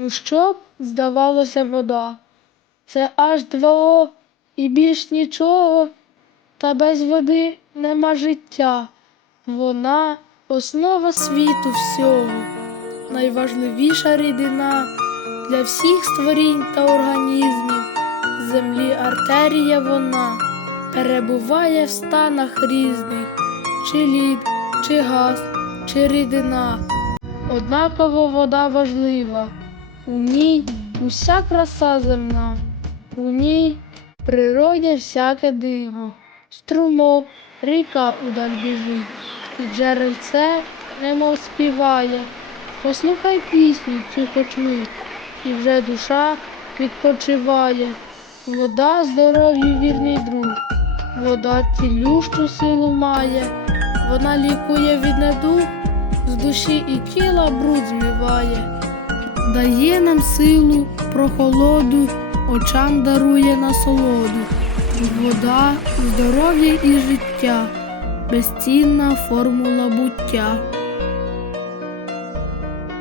Ну що здавалося вода? Це аж 2 і більш нічого, та без води нема життя. Вона основа світу всього, найважливіша рідина для всіх створінь та організмів. Землі артерія вона перебуває в станах різних, чи лід, чи газ, чи рідина. Однаково вода важлива, у ній уся краса земна, у ній природі всяке диво, струмок, ріка удаль біжить, і джерельце немов співає. Послухай пісню цю хоч мить, і вже душа відпочиває. Вода здоров'ю вірний друг, вода цілющу силу має, вона лікує від недуг, з душі і тіла бруд змиває, дає нам силу, прохолоду, очам дарує насолоду. Вода, здоров'я і життя, безцінна формула буття.